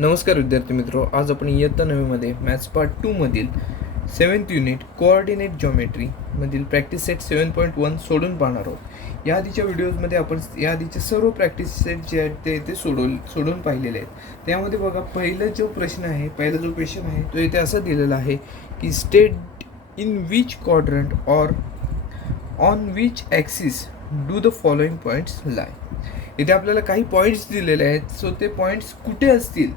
नमस्कार विद्यार्थी मित्रो, आज आपण इयत्ता 9मध्ये मॅथ्स पार्ट 2 मधील 7th युनिट कोऑर्डिनेट जॉमेट्री मधील प्रॅक्टिस सेट 7.1 सोडून पाहणार आहोत. या आधीच्या व्हिडिओजमध्ये आपण या आधीचे सर्व प्रॅक्टिस सेट जे आहेत ते सोडून पाहिलेले आहेत. त्यामध्ये बघा, पहिला जो क्वेश्चन आहे तो इथे असं दिलेला आहे की state in which quadrant or on which axis do the following points lie. इथे आपल्याला काही पॉईंट्स दिलेले आहेत. सो ते पॉईंट्स कुठे असतील,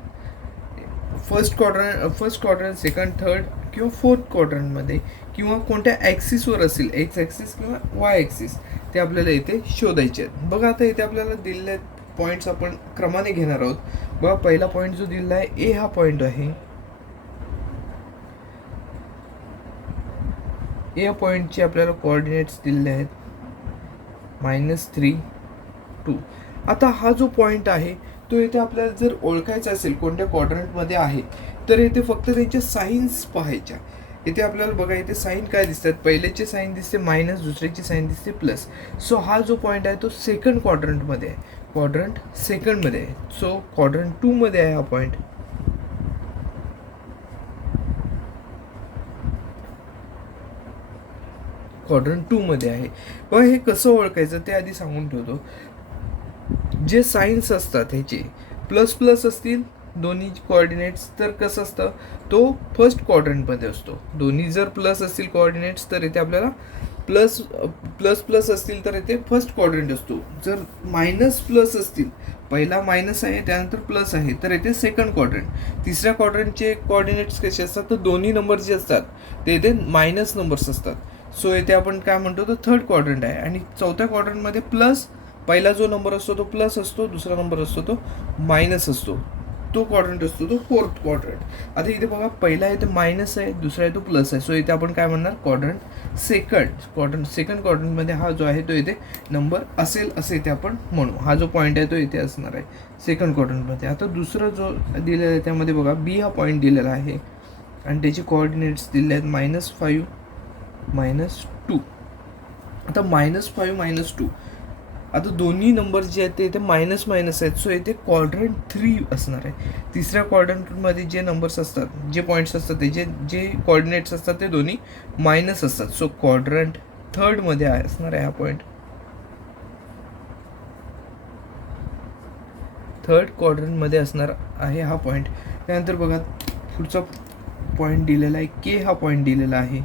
फर्स्ट क्वाड्रंट, सेकंड, थर्ड किंवा फोर्थ क्वाड्रंटमध्ये, किंवा कोणत्या ॲक्सिसवर असेल, एक्स ॲक्सिस किंवा वाय ॲक्सिस, ते आपल्याला इथे शोधायचे आहेत. बघा, आता इथे आपल्याला दिलेले पॉईंट्स आपण क्रमाने घेणार आहोत. बघा, पहिला पॉईंट जो दिलेला आहे ए हा पॉईंट आहे. ए या पॉईंटचे आपल्याला कोऑर्डिनेट्स दिलेले आहेत -3, 2. आता हा जो पॉईंट आहे तो इथे आपल्याला जर ओळखायचा असेल कोणत्या क्वाड्रंटमध्ये आहे, तर इथे फक्त त्याच्या साईन्स पाहायच्या. इथे आपल्याला बघा, इथे साईन काय दिसतात, पहिल्याची साईन दिसते मायनस, दुसऱ्याची साईन दिसते प्लस. सो हा जो पॉईंट आहे तो सेकंड क्वाड्रंटमध्ये आहे, क्वाड्रंट सेकंडमध्ये आहे. सो क्वाड्रंट 2 मध्ये आहे हा पॉईंट. क्वाड्रंट 2 मध्ये आहे. बघा, हे कसं ओळखायचं ते आधी सांगून ठेवतो. जे साईन्स असतात ह्याचे प्लस प्लस असतील दोन्ही कोऑर्डिनेट्स, तर कसं असतं, तो फर्स्ट क्वाड्रंटमध्ये असतो. दोन्ही जर प्लस असतील कोऑर्डिनेट्स तर इथे आपल्याला प्लस प्लस असतील तर इथे फर्स्ट क्वाड्रंट असतो. जर मायनस प्लस असतील, पहिला मायनस आहे त्यानंतर प्लस आहे, तर इथे सेकंड क्वाड्रंट. तिसऱ्या क्वाड्रंटचे कोऑर्डिनेट्स कसे असतात, तर दोन्ही नंबर जे असतात ते इथे मायनस नंबर्स असतात. सो इथे आपण काय म्हणतो, तर थर्ड क्वाड्रंट आहे. आणि चौथ्या क्वाड्रंटमध्ये प्लस, पहिला जो नंबर असतो तो प्लस असतो, दुसरा नंबर असतो तो मायनस असतो, तो क्वाड्रंट असतो तो फोर्थ क्वाड्रंट. आता इथे बघा, पहिला आहे तो मायनस आहे, दुसरा आहे तो प्लस आहे. सो इथे आपण काय म्हणणार, क्वाड्रंट सेकंड क्वाड्रंटमध्ये हा जो आहे तो इथे नंबर असेल असं इथे आपण म्हणू. हा जो पॉईंट आहे तो इथे असणार आहे सेकंड क्वाड्रंटमध्ये. आता दुसरा जो दिलेला आहे त्यामध्ये बघा, बी हा पॉईंट दिलेला आहे आणि त्याचे कोऑर्डिनेट्स दिले आहेत -5, -2. आता -5, -2, आता दोन्ही नंबर जे आहेत ते इथे मायनस आहेत. सो इथे क्वाड्रंट 3 असणार आहे. तिसऱ्या क्वाड्रंटमध्ये जे नंबर्स असतात, जे पॉईंट्स असतात, त्याचे जे कोऑर्डिनेट्स असतात ते दोन्ही मायनस असतात. सो क्वाड्रंट थर्डमध्ये असणार आहे हा पॉईंट. थर्ड क्वाड्रंटमध्ये असणार आहे हा पॉईंट. त्यानंतर बघा, पुढचा पॉईंट दिलेला आहे के हा पॉईंट दिलेला आहे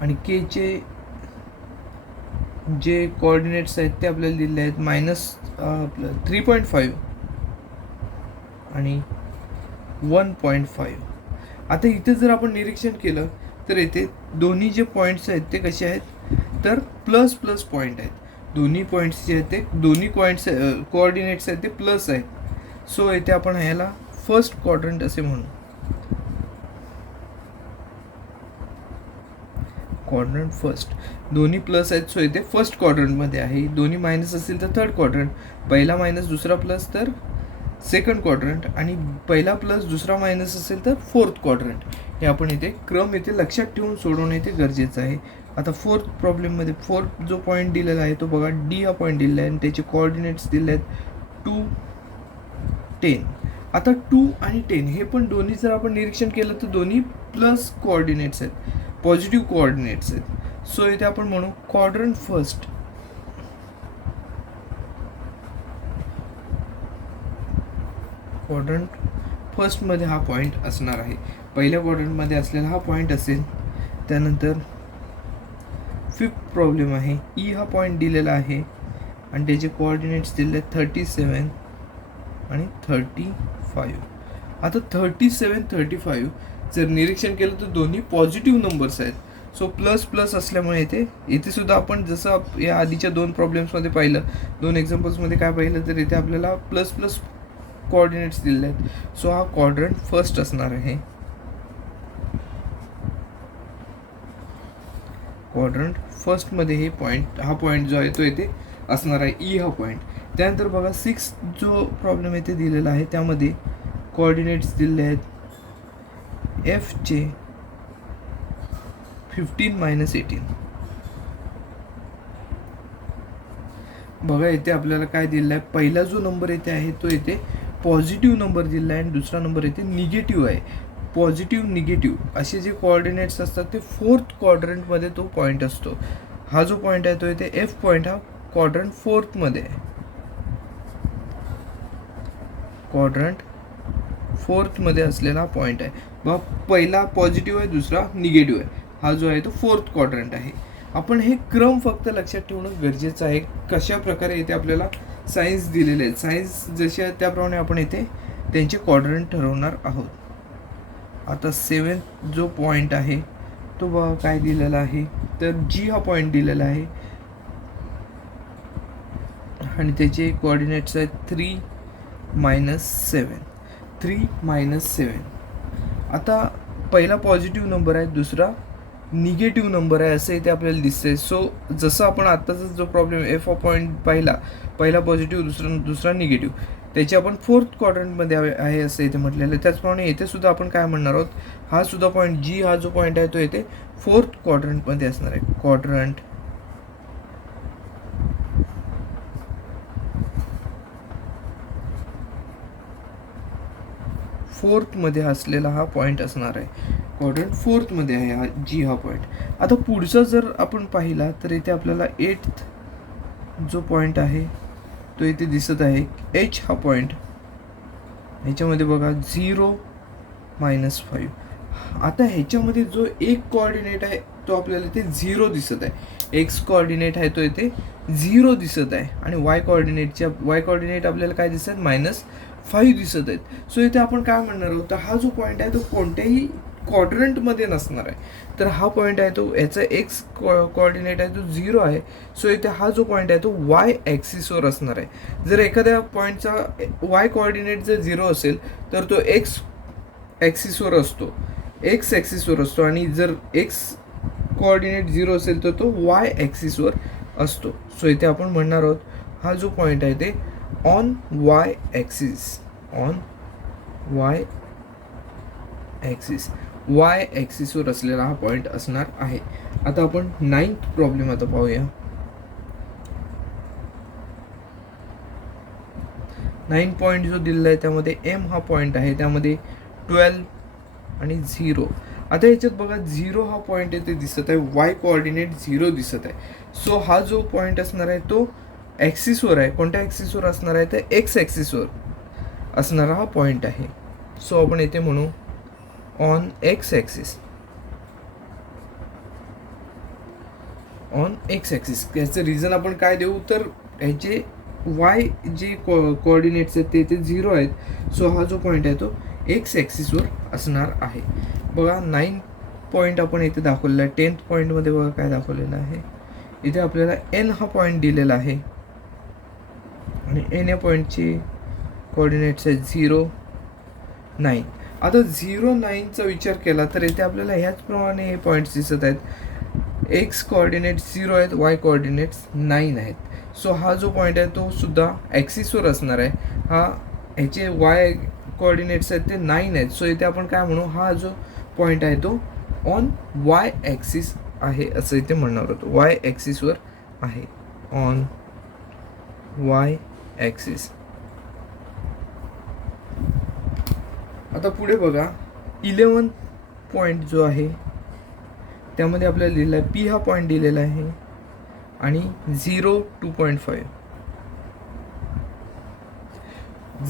आणि केचे जे कोऑर्डिनेट्स आहेत ते आपल्याला दिलेले आहेत -3.5 आणि 1.5. आता इथे जर आपण निरीक्षण केलं तर इथे दोन्ही जे पॉईंट्स आहेत ते कसे आहेत, तर प्लस पॉईंट आहेत. दोन्ही पॉईंट्स जे आहेत ते दोन्ही कोऑर्डिनेट्स आहेत ते प्लस आहेत. सो इथे आपण ह्याला फर्स्ट क्वाड्रंट असे म्हणू. क्वाड्रंट फर्स्ट, दोन्ही प्लस आहेत. सो इथे फर्स्ट क्वाड्रंटमध्ये आहे. दोन्ही मायनस असतील तर थर्ड क्वाड्रंट, पहिला मायनस दुसरा प्लस तर सेकंड क्वाड्रंट, आणि पहिला प्लस दुसरा मायनस असेल तर फोर्थ क्वाड्रंट. हे आपण इथे क्रम इथे लक्षात ठेवून सोडवणं इथे गरजेचं आहे. आता फोर्थ प्रॉब्लेममध्ये फोर्थ जो पॉईंट दिलेला आहे तो बघा, डी हा पॉईंट दिलेला आहे आणि त्याचे कोऑर्डिनेट्स दिले आहेत 2, 10. आता 2 आणि 10 हे पण दोन्ही जर आपण निरीक्षण केलं तर दोन्ही प्लस कोऑर्डिनेट्स आहेत, पॉझिटिव्ह कोऑर्डिनेट्स आहेत. सो इथे आपण म्हणू क्वाड्रंट फर्स्ट. क्वाड्रंट फर्स्टमध्ये हा पॉईंट असणार आहे. पहिल्या क्वाड्रंटमध्ये असलेला हा पॉईंट असेल. त्यानंतर फिफ्थ प्रॉब्लेम आहे, ई हा पॉईंट दिलेला आहे आणि त्याचे कोऑर्डिनेट्स दिले आहेत 37 आणि 35. आता 37, 35 जर निरीक्षण केलं तर दोन्ही पॉझिटिव्ह नंबर्स आहेत. सो प्लस असल्यामुळे इथे सुद्धा आपण जसं या आधीच्या दोन प्रॉब्लेम्समध्ये पाहिलं, दोन एक्झाम्पल्समध्ये काय पाहिलं, तर इथे आपल्याला प्लस कोऑर्डिनेट्स दिले आहेत. सो हा क्वाड्रंट फर्स्ट असणार आहे. क्वाड्रंट फर्स्टमध्ये हा पॉईंट जो आहे तो इथे असणार आहे, ई हा पॉईंट. त्यानंतर बघा, 6 जो प्रॉब्लेम इथे दिलेला आहे त्यामध्ये कोऑर्डिनेट्स दिले आहेत एफचे 15 - 18. बघा इथे आपल्याला काय दिलेलं आहे, पहिला जो नंबर इथे आहे तो इथे पॉझिटिव्ह नंबर दिलेला आहे आणि दुसरा नंबर इथे निगेटिव्ह आहे. पॉझिटिव्ह निगेटिव्ह असे जे कोऑर्डिनेट्स असतात ते फोर्थ क्वाड्रंटमध्ये तो पॉईंट असतो. हा जो पॉईंट आहे तो इथे एफ पॉईंट हा क्वाड्रंट फोर्थमध्ये आहे. क्वाड्रंट फोर्थमध्ये असलेला पॉईंट आहे. बघा पहिला पॉझिटिव्ह आहे, दुसरा निगेटिव्ह आहे. हा जो आहे तो फोर्थ क्वाड्रंट आहे. आपण हे क्रम फक्त लक्षात ठेवणं गरजेचं आहे. कशा प्रकारे इथे आपल्याला सायन्स दिलेले आहेत, सायन्स जसे आहेत त्याप्रमाणे आपण इथे त्यांचे क्वाड्रंट ठरवणार आहोत. आता 7th जो पॉईंट आहे तो बघा काय दिलेला आहे, तर जी हा पॉईंट दिलेला आहे आणि त्याचे कोऑर्डिनेट्स आहेत 3 -7. 3 -7. आता पहिला पॉझिटिव्ह नंबर आहे, दुसरा निगेटिव्ह नंबर आहे असं इथे आपल्याला दिसतंय. सो जसं आपण आत्ताचा जो प्रॉब्लेम एफ ऑफ पॉईंट पहिला पॉझिटिव्ह दुसरा निगेटिव्ह, त्याची आपण फोर्थ क्वाड्रंटमध्ये आहे असं इथे म्हटलेलं आहे. त्याचप्रमाणे इथे सुद्धा आपण काय म्हणणार आहोत, हा सुद्धा पॉईंट जी हा जो पॉईंट आहे तो इथे फोर्थ क्वाड्रंटमध्ये असणार आहे. क्वाड्रंट फोर्थमध्ये असलेला हा पॉईंट असणार आहे. क्वाड्रंट फोर्थमध्ये आहे हा जी हा पॉईंट. आता पुढचा जर आपण पाहिला तर इथे आपल्याला 8th जो पॉईंट आहे तो इथे दिसत आहे. एच हा पॉईंट, ह्याच्यामध्ये बघा 0 -5. आता ह्याच्यामध्ये जो एक कोऑर्डिनेट आहे तो आपल्याला इथे 0 दिसत आहे. एक्स कोऑर्डिनेट आहे तो इथे 0 दिसत आहे आणि वाय कोऑर्डिनेट आपल्याला काय दिसत आहेत, -5 दिसत आहेत. सो इथे आपण काय म्हणणार आहोत, तर हा जो पॉईंट आहे तो कोणत्याही क्वाड्रंटमध्ये नसणार आहे. तर हा पॉईंट आहे तो याचा एक्स कोऑर्डिनेट आहे तो 0 आहे. सो इथे हा जो पॉईंट आहे तो वाय ॲक्सिसवर असणार आहे. जर एखाद्या पॉईंटचा वाय कोऑर्डिनेट जर 0 असेल तर तो एक्स ॲक्सिसवर असतो आणि जर एक्स कोऑर्डिनेट 0 असेल तर तो वाय ॲक्सिसवर असतो. सो इथे आपण म्हणणार आहोत हा जो पॉईंट आहे ते ऑन वाय ॲक्सिसवर असलेला हा पॉईंट असणार आहे. आता आपण 9th प्रॉब्लेम आता पाहूया. 9 पॉईंट जो दिलेला आहे त्यामध्ये एम हा पॉईंट आहे, त्यामध्ये 12 आणि 0. आता याच्यात बघा 0 हा पॉईंट इथे दिसत आहे, वाय कोऑर्डिनेट 0 दिसत आहे. सो हा जो पॉईंट असणार आहे तो ॲक्सिसवर आहे. कोणत्या ॲक्सिसवर असणार आहे, तर एक्स ॲक्सिसवर असणारा हा पॉईंट आहे. सो आपण इथे म्हणू ऑन एक्स ॲक्सिस. याचं रिझन आपण काय देऊ, तर ह्याचे वाय जे कोऑर्डिनेट्स आहेत ते इथे 0 आहेत. सो हा जो पॉईंट आहे तो एक्स ॲक्सिसवर असणार आहे. बघा 9 पॉईंट आपण इथे दाखवलेला आहे. 10th पॉईंटमध्ये बघा काय दाखवलेलं आहे, इथे आपल्याला एन हा पॉईंट दिलेला आहे आणि एन या पॉईंटची कोऑर्डिनेट्स आहेत 0 9. आता 0 9चा विचार केला तर इथे आपल्याला ह्याचप्रमाणे हे पॉईंट्स दिसत आहेत. एक्स कोऑर्डिनेट 0 आहेत, वाय कोऑर्डिनेट्स 9 आहेत. सो हा जो पॉईंट आहे तो सुद्धा ॲक्सिसवर असणार आहे. ह्याचे वाय कोऑर्डिनेट्स आहेत ते 9 आहेत. सो इथे आपण काय म्हणू, हा जो पॉईंट आहे तो ऑन वाय ॲक्सिस आहे असं इथे म्हणणार होतो. वाय ॲक्सिसवर आहे, ऑन वाय ॲक्सिस. आता पुढे बघा 11 पॉईंट जो आहे त्यामध्ये आपल्याला दिलेला आहे पी हा पॉईंट दिलेला आहे आणि 0 2.5.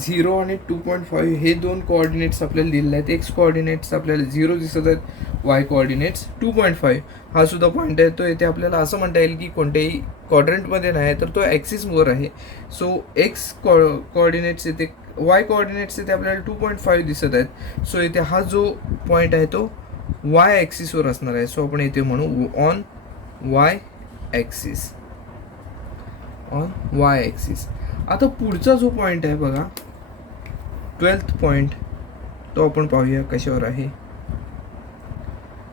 0 आणि 2.5 हे दोन कोऑर्डिनेट्स आपल्याला दिलेले आहेत. एक्स कोऑर्डिनेट्स आपल्याला 0 दिसत आहेत, वाय कोऑर्डिनेट्स 2.5. हा सुद्धा पॉईंट आहे तो इथे आपल्याला असं म्हणता येईल की कोणत्याही क्वाड्रंटमध्ये नाही तर तो ॲक्सिसवर आहे. सो एक्स कोऑर्डिनेट्स इथे, वाय कोऑर्डिनेट्स इथे आपल्याला 2.5 दिसत आहेत. सो इथे हा जो पॉईंट आहे तो वाय ॲक्सिसवर असणार आहे. सो आपण इथे म्हणू ऑन वाय ॲक्सिस. आता पुढचा जो पॉईंट आहे बघा 12th पॉईंट, तो आपण पाहूया कशावर आहे.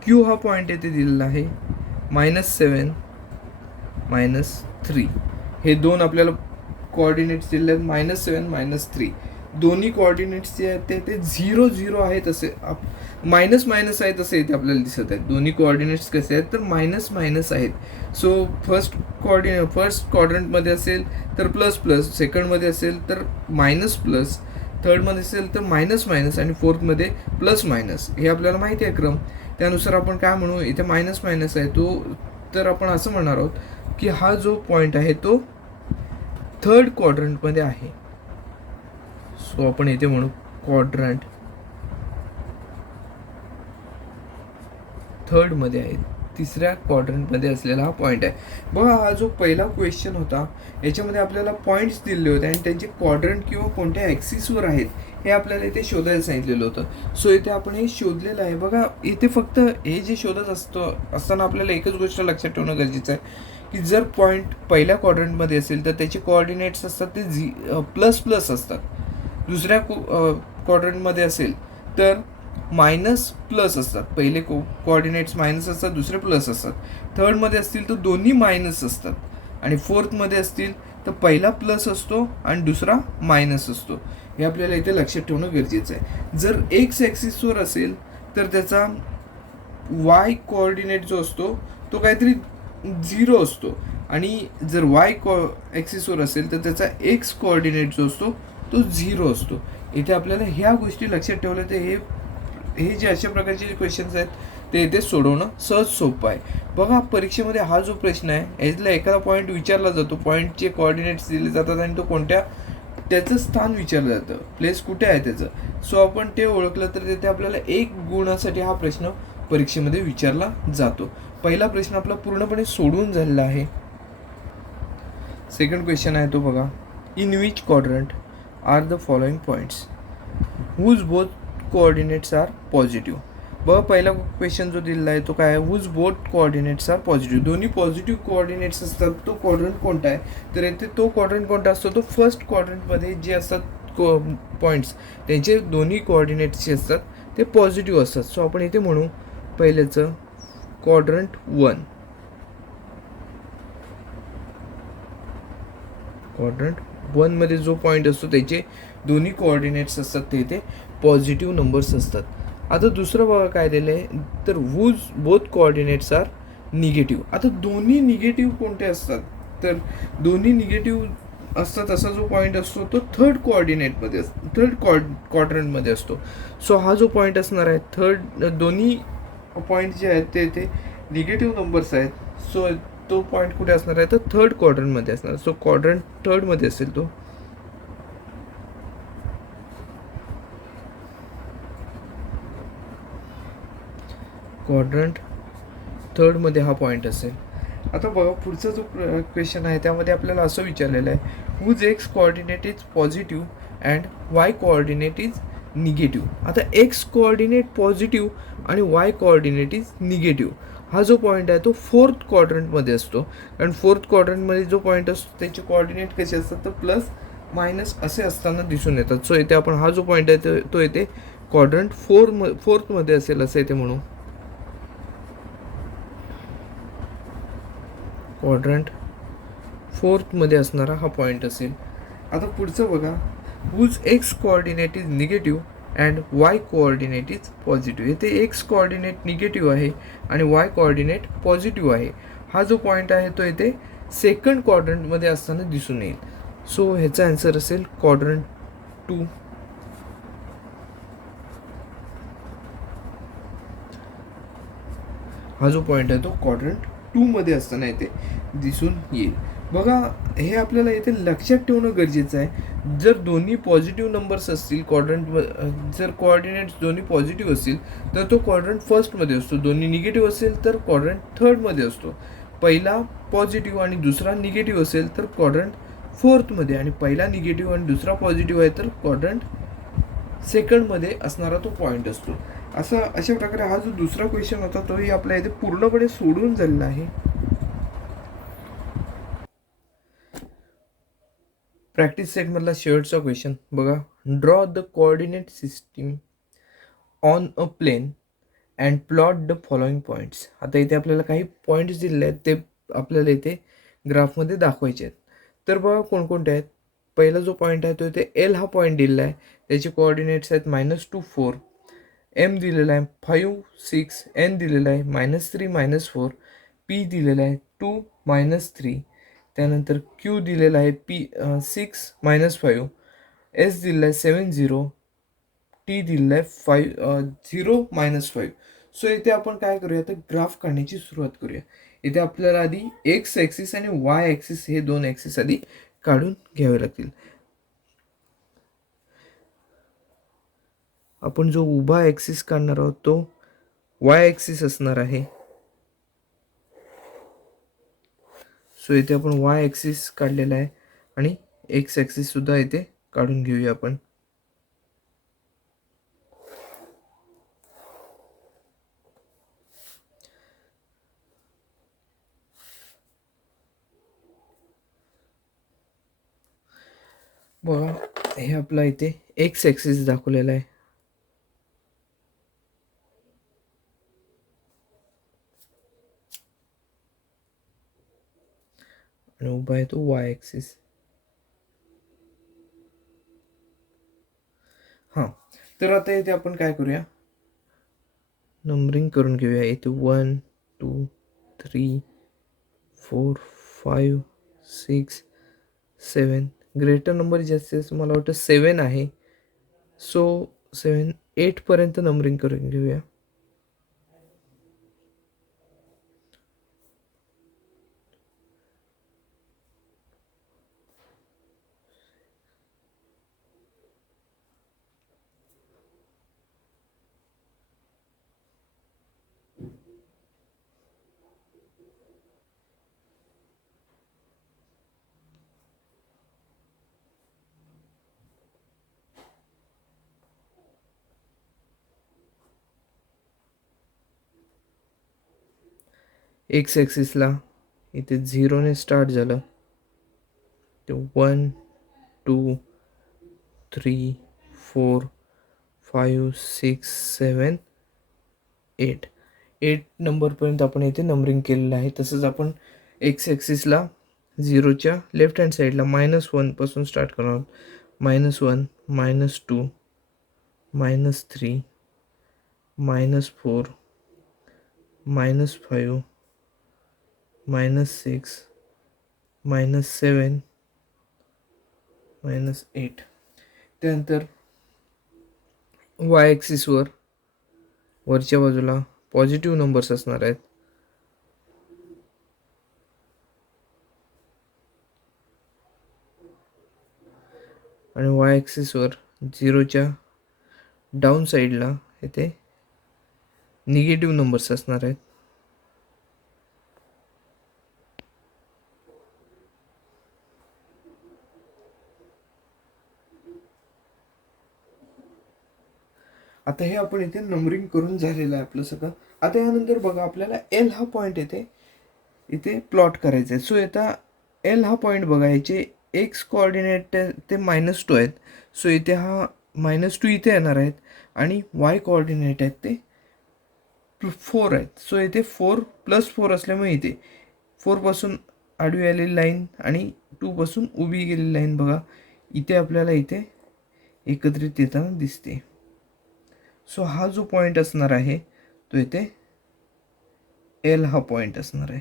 क्यू हा पॉईंट येथे दिलेला आहे -7 -3. हे दोन आपल्याला कोऑर्डिनेट्स दिलेले आहेत, -7 -3. दोन्ही कोऑर्डिनेट्स जे आहेत ते 0 0 आहेत मायनस मायनस आहेत असं इथे आपल्याला दिसत आहेत. दोन्ही कोऑर्डिनेट्स कसे आहेत तर मायनस मायनस आहेत. सो फर्स्ट क्वाड्रंटमध्ये असेल तर प्लस प्लस, सेकंडमध्ये असेल तर मायनस प्लस, थर्डमध्ये असेल तर मायनस मायनस आणि फोर्थमध्ये प्लस मायनस. हे आपल्याला माहिती आहे क्रम. त्यानुसार आपण काय म्हणू, इथे मायनस मायनस आहे तो, तर आपण असं म्हणणार आहोत की हा जो पॉईंट आहे तो थर्ड क्वाड्रंटमध्ये आहे. सो आपण इथे म्हणू क्वाड्रंट थर्डमध्ये आहे, तिसऱ्या क्वाड्रंटमध्ये असलेला हा पॉईंट आहे. बघा हा जो पहिला क्वेश्चन होता याच्यामध्ये आपल्याला पॉईंट्स दिलेले होते आणि त्यांचे क्वाड्रंट किंवा कोणत्या ॲक्सिसवर आहेत हे आपल्याला इथे शोधायला सांगितलेलं होतं. सो इथे आपण हे शोधलेलं आहे. बघा इथे फक्त हे जे शोधत असताना आपल्याला एकच गोष्ट लक्षात ठेवणं गरजेचं आहे की जर पॉईंट पहिल्या क्वाड्रंटमध्ये असेल तर त्याचे कोऑर्डिनेट्स असतात ते प्लस प्लस असतात. दुसऱ्या क्वाड्रंटमध्ये असेल तर मायनस प्लस असतात. पहिले कोऑर्डिनेट्स मायनस असतात, दुसरे प्लस असतात. थर्डमध्ये असतील तर दोन्ही मायनस असतात आणि फोर्थमध्ये असतील तर पहिला प्लस असतो आणि दुसरा मायनस असतो. हे आपल्याला इथे लक्षात ठेवणं गरजेचं आहे. जर एक्स ॲक्सिसवर असेल तर त्याचा वाय कोऑर्डिनेट जो असतो तो काहीतरी 0 असतो आणि जर वाय ॲक्सिसवर असेल तर त्याचा एक्स कोऑर्डिनेट जो असतो तो 0 असतो. इथे आपल्याला ह्या गोष्टी लक्षात ठेवल्या तर हे जे अशा प्रकारचे जे क्वेश्चन्स आहेत ते इथे सोडवणं सहज सोपं आहे. बघा परीक्षेमध्ये हा जो प्रश्न आहे यातला एखादा पॉईंट विचारला जातो, पॉईंटचे कोऑर्डिनेट्स दिले जातात आणि तो कोणत्या त्याचं स्थान विचारलं जातं, प्लेस कुठे आहे त्याचं. सो आपण ते ओळखलं तर तिथे आपल्याला 1 गुणासाठी हा प्रश्न परीक्षेमध्ये विचारला जातो. पहिला प्रश्न आपला पूर्णपणे सोडवून झालेला आहे. सेकंड क्वेश्चन आहे तो बघा, in which quadrant are the following points whose both coordinates are positive. बघा पहिला क्वेश्चन जो दिलेला आहे तो काय आहे, whose both coordinates are positive. दोन्ही पॉझिटिव्ह कोऑर्डिनेट्स असतात. तो क्वाड्रंट कोणता आहे तर इथे तो क्वाड्रंट कोणता असतो तो फर्स्ट क्वाड्रंटमध्ये जे असतात पॉईंट्स त्यांचे दोन्ही कोऑर्डिनेट्स जे असतात ते पॉझिटिव्ह असतात. सो आपण इथे म्हणू पहिल्याचं क्वाड्रंट 1. क्वाड्रंट 1 मध्ये जो पॉईंट असतो त्याचे दोन्ही कोऑर्डिनेट्स असतात ते इथे पॉझिटिव्ह नंबर्स असतात. आता दुसरं बघा काय दिलं आहे तर whose both coordinates are negative. आता दोन्ही निगेटिव्ह कोणते असतात तर दोन्ही निगेटिव्ह असतात असा जो पॉईंट असतो तो थर्ड कोऑर्डिनेटमध्ये असतो, थर्ड क्वाड्रंटमध्ये असतो. सो हा जो पॉईंट असणार आहे थर्ड, दोन्ही पॉईंट जे आहेत ते इथे निगेटिव्ह नंबर्स आहेत. सो तो पॉईंट कुठे असणार आहे तर थर्ड क्वाड्रंटमध्ये असणार. सो क्वाड्रंट थर्डमध्ये असेल तो. क्वाड्रंट थर्डमध्ये हा पॉईंट असेल. आता बघा पुढचा जो क्वेश्चन आहे त्यामध्ये आपल्याला असं विचारलेलं आहे, whose X coordinate is positive and Y coordinate is negative. आता एक्स कोऑर्डिनेट पॉझिटिव्ह आणि वाय कोऑर्डिनेट इज निगेटिव्ह हा जो पॉईंट आहे तो फोर्थ क्वाड्रंटमध्ये असतो. कारण फोर्थ क्वाड्रंटमध्ये जो पॉईंट असतो त्याचे कोऑर्डिनेट कसे असतात तर प्लस मायनस असे असताना दिसून येतात. सो इथे आपण हा जो पॉईंट आहे तो इथे क्वाड्रंट फोर्थमध्ये असेल असं इथे म्हणू. क्वाड्रंट फोर्थमध्ये असणारा हा पॉईंट असेल. आता पुढचं बघा, whose X coordinate is negative and Y coordinate is positive. इथे एक्स कोऑर्डिनेट निगेटिव्ह आहे आणि वाय कोऑर्डिनेट पॉझिटिव्ह आहे. हा जो पॉईंट आहे तो इथे सेकंड क्वाड्रंटमध्ये असताना दिसून येईल. सो ह्याचा आन्सर असेल क्वाड्रंट 2. हा जो पॉईंट आहे तो क्वाड्रंट 2 मध्ये असताना इथे दिसून येईल. बघा हे आपल्याला इथे लक्षात ठेवणं गरजेचं आहे. जर दोन्ही पॉझिटिव्ह नंबर्स असतील जर कोऑर्डिनेट्स दोन्ही पॉझिटिव्ह असतील तर तो क्वाड्रंट फर्स्टमध्ये असतो. दोन्ही निगेटिव्ह असेल तर क्वाड्रंट थर्डमध्ये असतो. पहिला पॉझिटिव्ह आणि दुसरा निगेटिव्ह असेल तर क्वाड्रंट फोर्थमध्ये, आणि पहिला निगेटिव्ह आणि दुसरा पॉझिटिव्ह आहे तर क्वाड्रंट सेकंडमध्ये असणारा तो पॉईंट असतो. अशा प्रकारे हा जो दुसरा क्वेश्चन होता तोही आपल्या इथे पूर्णपणे सोडून झालेला आहे. प्रॅक्टिस सेटमधला शेवटचा क्वेश्चन बघा, draw the coordinate system on a plane and plot the following points. आता इथे आपल्याला काही पॉईंट्स दिलेले आहेत ते आपल्याला इथे ग्राफमध्ये दाखवायचे आहेत. तर बघा कोणकोणते आहेत. पहिला जो पॉईंट आहे तो इथे एल हा पॉईंट दिलेला आहे. त्याचे कोऑर्डिनेट्स आहेत -2 4. एम दिलेला आहे 5 6, एन दिलेला आहे -3 -4, पी दिलेला आहे 2 -3, त्यानंतर क्यू दिलेला आहे 6 -5, एस दिलेला आहे 7 0, टी दिलेला आहे 0 -5. सो इथे आपण काय करूया, तर ग्राफ काढण्याची सुरुवात करूया. इथे आपल्याला आधी एक्स ॲक्सिस आणि वाय ॲक्सिस हे दोन ॲक्सिस आधी काढून घ्यावे लागतील. आपण जो उभा ॲक्सिस काढणार आहोत तो वाय ॲक्सिस असणार आहे. सो इथे आपण वाय ॲक्सिस काढलेला आहे आणि एक्स ॲक्सिस सुद्धा इथे काढून घेऊया आपण. बघा, हे आपला इथे एक्स ॲक्सिस दाखवलेला आहे आणि उभा आहे तो वाय ॲक्सिस. हां, तर आता इथे आपण काय करूया, नंबरिंग करून घेऊया. इथे 1 2 3 4 5 6 7, ग्रेटर नंबर जास्तीत जास्त मला वाटतं 7 आहे. सो 7 8पर्यंत नंबरिंग करून घेऊया. एक्स ॲक्सिसला इथे 0ने स्टार्ट झालं, ते 1 2 3 4 5 6 7 8 नंबरपर्यंत आपण इथे नंबरिंग केलेलं आहे. तसंच आपण एक्स ॲक्सिसला 0च्या लेफ्ट हँड साईडला -1 पासून स्टार्ट करणार आहोत. -1 -2 -3 -4 -5 -6 -7 -8. त्यानंतर वाय ॲक्सिसवर वरच्या बाजूला पॉझिटिव्ह नंबर्स असणार आहेत. आणि वाय ॲक्सिसवर 0च्या डाऊन साईडला इथे निगेटिव्ह नंबर्स असणार आहेत. आता हे आपण इथे नंबरिंग करून झालेलं आहे आपलं सगळं. आता यानंतर बघा, आपल्याला एल हा पॉईंट इथे प्लॉट करायचा आहे. सो आता एल हा पॉईंट बघा, याचे एक्स कोऑर्डिनेट ते -2 आहेत. सो इथे हा -2 इथे येणार आहेत आणि वाय कोऑर्डिनेट आहेत ते 4 आहेत. सो इथे 4 +4 असल्यामुळे इथे 4 पासून आडवी आलेली लाईन आणि 2 पासून उभी गेलेली लाईन बघा इथे आपल्याला इथे एकत्रित येताना दिसते. सो हा जो पॉईंट असणार आहे तो इथे एल हा पॉईंट असणार आहे.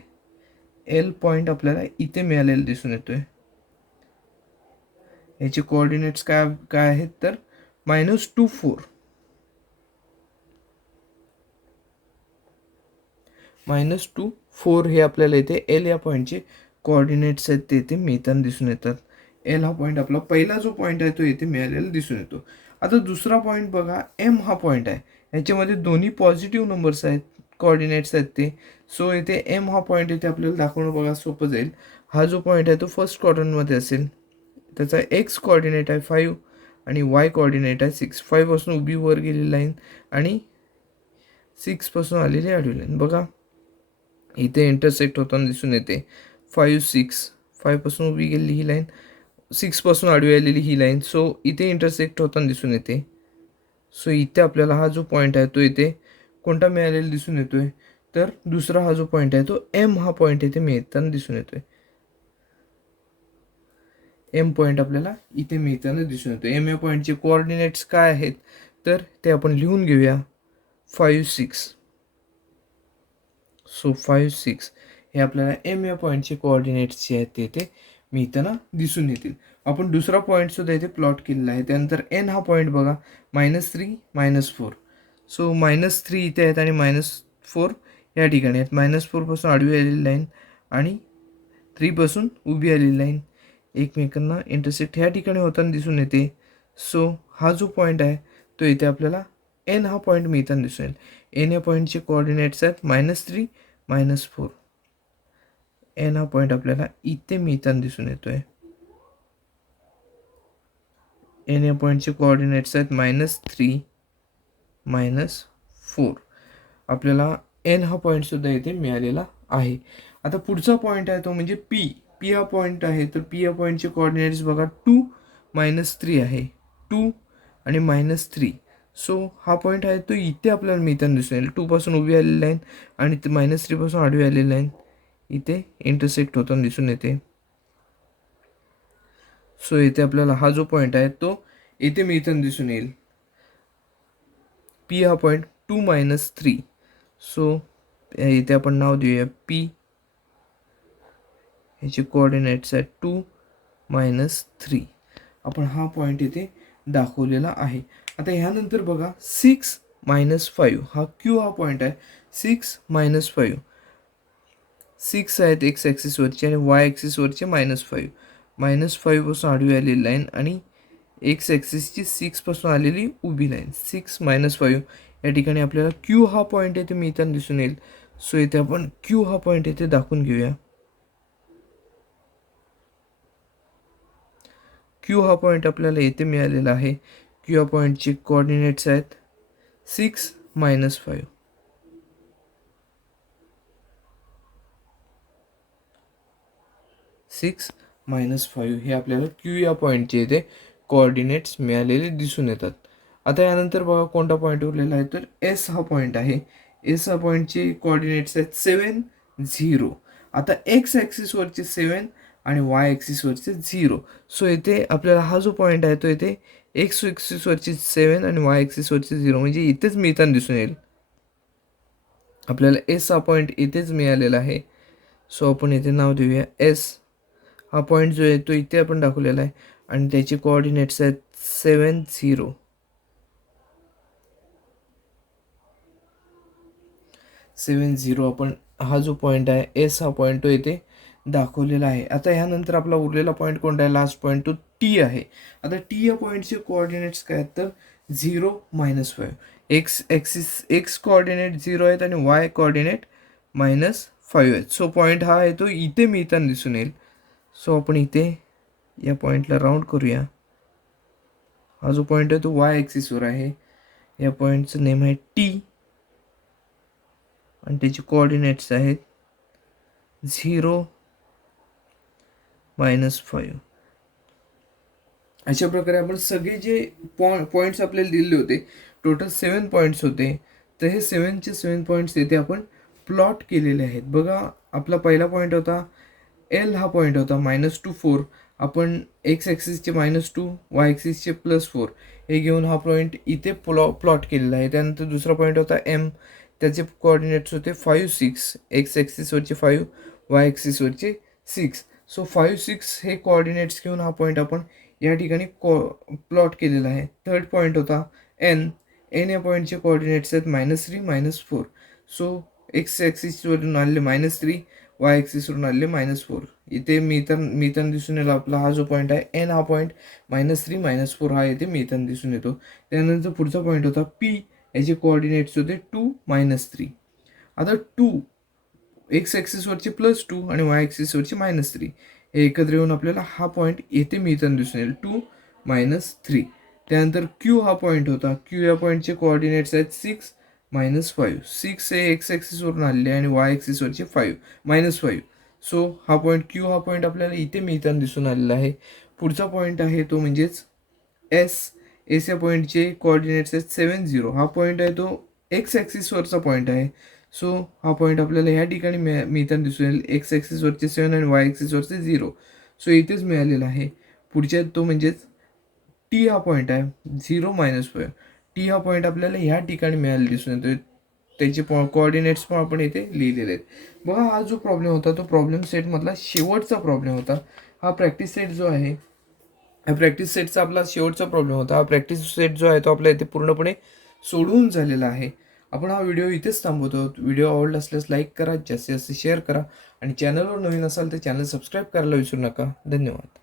एल पॉईंट आपल्याला इथे मिळालेला दिसून येतोय. याचे कोऑर्डिनेट्स काय काय आहेत तर -2 4 -2 4 हे आपल्याला इथे एल या पॉईंटचे कोऑर्डिनेट्स आहेत ते इथे मिळताना दिसून येतात. एल हा पॉईंट आपला पहिला जो पॉईंट आहे तो इथे मिळालेला दिसून येतो. आता दुसरा पॉईंट बघा, एम हा पॉईंट आहे. याच्यामध्ये दोन्ही पॉझिटिव्ह नंबर्स आहेत, कोऑर्डिनेट्स आहेत ते. सो इथे एम हा पॉईंट इथे आपल्याला दाखवणं बघा सोपं जाईल. हा जो पॉईंट आहे तो फर्स्ट क्वाड्रंटमध्ये असेल. त्याचा एक्स कोऑर्डिनेट आहे 5 आणि वाय कोऑर्डिनेट आहे 6. 5 पासून उभी वर गेलेली लाईन आणि 6 पासून आलेली आडवी लाईन बघा इथे इंटरसेक्ट होताना दिसून येते. 5 6 5 पासून उभी गेलेली ही लाईन, 6 पासून आडवी आलेली ही लाईन. सो इथे इंटरसेक्ट होताना दिसून येते. सो इथे आपल्याला हा जो पॉईंट आहे तो इथे कोणता मिळालेला दिसून येतोय तर दुसरा हा जो पॉईंट आहे तो एम हा पॉईंट इथे मिळताना दिसून येतोय. एम पॉईंट आपल्याला इथे मिळताना दिसून येतो. एम या पॉईंटचे कोऑर्डिनेट्स काय आहेत तर ते आपण लिहून घेऊया. 5 6. सो 5 6 हे आपल्याला एम या पॉईंटचे कोऑर्डिनेट्स जे आहेत ते इथे मिळताना दिसून येतील. आपण दुसरा पॉईंट सुद्धा इथे प्लॉट केलेला आहे. त्यानंतर एन हा पॉईंट बघा -3 -4. सो -3 इथे आहेत आणि -4 या ठिकाणी आहेत. -4 पासून आडवी आलेली लाईन आणि 3 पासून उभी आलेली लाईन एकमेकांना इंटरसेक्ट ह्या ठिकाणी होताना दिसून येते. सो हा जो पॉईंट आहे तो इथे आपल्याला एन हा पॉईंट मिळताना दिसून येईल. एन या पॉईंटचे कोऑर्डिनेट्स आहेत -3 -4. एन हा पॉईंट आपल्याला इथे मिळताना दिसून येतोय. एन या पॉईंटचे कोऑर्डिनेट्स आहेत -3 -4. आपल्याला एन हा पॉईंट सुद्धा इथे मिळालेला आहे. आता पुढचा पॉईंट आहे तो म्हणजे पी. पी हा पॉईंट आहे तर पी या पॉईंटचे कोऑर्डिनेट्स बघा 2 -3 आहे. 2 आणि -3. सो हा पॉईंट आहे तो इथे आपल्याला मिळताना दिसून येईल. 2 पासून उभी आलेली लाईन आणि -3 पासून आडवी आलेली लाईन इथे इंटरसेक्ट होताना दिसून येते. सो इथे आपल्याला हा जो पॉईंट आहे तो इथे मिळताना दिसून येईल. पी हा पॉईंट 2 -3. सो इथे आपण नाव देऊया पी. ह्याचे कोऑर्डिनेट्स आहेत 2 -3. आपण हा पॉईंट इथे दाखवलेला आहे. आता ह्यानंतर बघा 6 -5 हा क्यू हा पॉईंट आहे. 6 -5. 6 आहेत एक्स ॲक्सिसवरचे आणि वाय ॲक्सिसवरचे -5. -5 पासून आडवी आलेली लाईन आणि एक्स ॲक्सिसची 6 पासून आलेली उभी लाईन. 6 -5 या ठिकाणी आपल्याला क्यू हा पॉईंट इथे मिळताना दिसून येईल. सो इथे आपण क्यू हा पॉईंट इथे दाखवून घेऊया. क्यू हा पॉईंट आपल्याला इथे मिळालेला आहे. क्यू या पॉईंटचे कोऑर्डिनेट्स आहेत 6 -5. 6 -5 हे आपल्याला क्यू या पॉईंटचे इथे कोऑर्डिनेट्स मिळालेले दिसून येतात. आता यानंतर बघा कोणता पॉईंट उरलेला आहे तर एस हा पॉईंट आहे. एस हा पॉईंटचे कोऑर्डिनेट्स आहेत 7 0. आता एक्स ॲक्सिसवरचे 7 आणि वाय ॲक्सिसवरचे 0. सो इथे आपल्याला हा जो पॉईंट आहे तो इथे एक्स ॲक्सिसवरचे 7 आणि वाय ॲक्सिसवरचे 0 म्हणजे इथेच मिळताना दिसून येईल. आपल्याला एस हा पॉईंट इथेच मिळालेला आहे. सो आपण इथे नाव देऊया एस. हा पॉईंट जो आहे तो इथे आपण दाखवलेला आहे आणि त्याचे कोऑर्डिनेट्स आहेत 7 0. 7 0 आपण हा जो पॉईंट आहे एस हा पॉईंट तो इथे दाखवलेला आहे. आता ह्यानंतर आपला उरलेला पॉईंट कोणता आहे लास्ट पॉईंट तो टी आहे. आता टी या पॉईंटचे कोऑर्डिनेट्स काय आहेत तर 0 -5. एक्स ॲक्सिस एक्स कोऑर्डिनेट 0 आहेत आणि वाय कोऑर्डिनेट -5 आहेत. सो पॉईंट हा आहे तो इथे मिळताना दिसून येईल. सो आपण इथे या पॉईंटला राऊंड करूया. हा जो पॉईंट आहे तो वाय ॲक्सिसवर आहे. या पॉईंटचं नेम आहे टी आणि त्याचे कोऑर्डिनेट्स आहेत 0 -5. अशा प्रकारे आपण सगळे जे पॉईंट्स आपल्याला दिलेले होते टोटल 7 पॉईंट्स होते. तर हे 7चे 7 पॉईंट्स इथे आपण प्लॉट केलेले आहेत. बघा आपला पहिला पॉईंट होता एल हा पॉईंट होता -2 4. आपण एक्स ॲक्सिसचे -2 वाय ॲक्सिसचे +4 हे घेऊन हा पॉईंट इथे प्लॉट केलेला आहे. त्यानंतर दुसरा पॉईंट होता एम. त्याचे कोऑर्डिनेट्स होते 5 6. एक्स ॲक्सिसवरचे 5 वाय ॲक्सिसवरचे 6. सो 5 6 हे कोऑर्डिनेट्स घेऊन हा पॉईंट आपण या ठिकाणी प्लॉट केलेला आहे. थर्ड पॉईंट होता एन. एन या पॉईंटचे कोऑर्डिनेट्स आहेत -3 -4. सो एक्स ॲक्सिसवरून आलेले -3 वाय ॲक्सिसवरून आलेले -4 इथे मिळताना दिसून येईल. आपला हा जो पॉईंट आहे एन हा पॉईंट -3 -4 हा इथे मिळताना दिसून येतो. त्यानंतर पुढचा पॉईंट होता पी. याचे कोऑर्डिनेट्स होते 2 -3. आता 2 एक्स ॲक्सिसवरचे +2 आणि वाय ॲक्सिसवरचे -3 हे एकत्र येऊन आपल्याला हा पॉईंट येथे मिळताना दिसून येईल 2 -3. त्यानंतर क्यू हा पॉईंट होता. क्यू या पॉईंटचे कोऑर्डिनेट्स आहेत 6 -5. 6 हे एक्स ॲक्सिसवरून आलेले आणि वाय ॲक्सिसवरचे -5. सो हा पॉईंट क्यू हा पॉईंट आपल्याला इथे मिळताना दिसून आलेला आहे. पुढचा पॉईंट आहे तो म्हणजेच एस. एस या पॉईंटचे कोऑर्डिनेट्स आहेत 7 0. हा पॉईंट आहे तो एक्स ॲक्सिसवरचा पॉईंट आहे. सो हा पॉईंट आपल्याला ह्या ठिकाणी मिळताना दिसून येईल. एक्स ॲक्सिसवरचे 7 आणि वाय ॲक्सिसवरचे 0. सो इथेच मिळालेला आहे. पुढच्या तो म्हणजेच टी हा पॉईंट आहे 0 -5. टी हा पॉईंट आपल्याला ह्या ठिकाणी मिळायला दिसून येतो. त्याचे कोऑर्डिनेट्स पण आपण इथे लिहिलेले आहेत. बघा हा जो प्रॉब्लेम होता तो प्रॉब्लेम सेटमधला शेवटचा प्रॉब्लेम होता. हा प्रॅक्टिस सेट जो आहे, हा प्रॅक्टिस सेटचा आपला शेवटचा प्रॉब्लेम होता. हा प्रॅक्टिस सेट जो आहे तो आपल्या इथे पूर्णपणे सोडवून झालेला आहे. आपण हा व्हिडिओ इथेच थांबवतो. व्हिडिओ आवडला असल्यास लाईक करा, जास्तीत जास्त शेअर करा आणि चॅनलवर नवीन असाल तर चॅनल सबस्क्राईब करायला विसरू नका. धन्यवाद.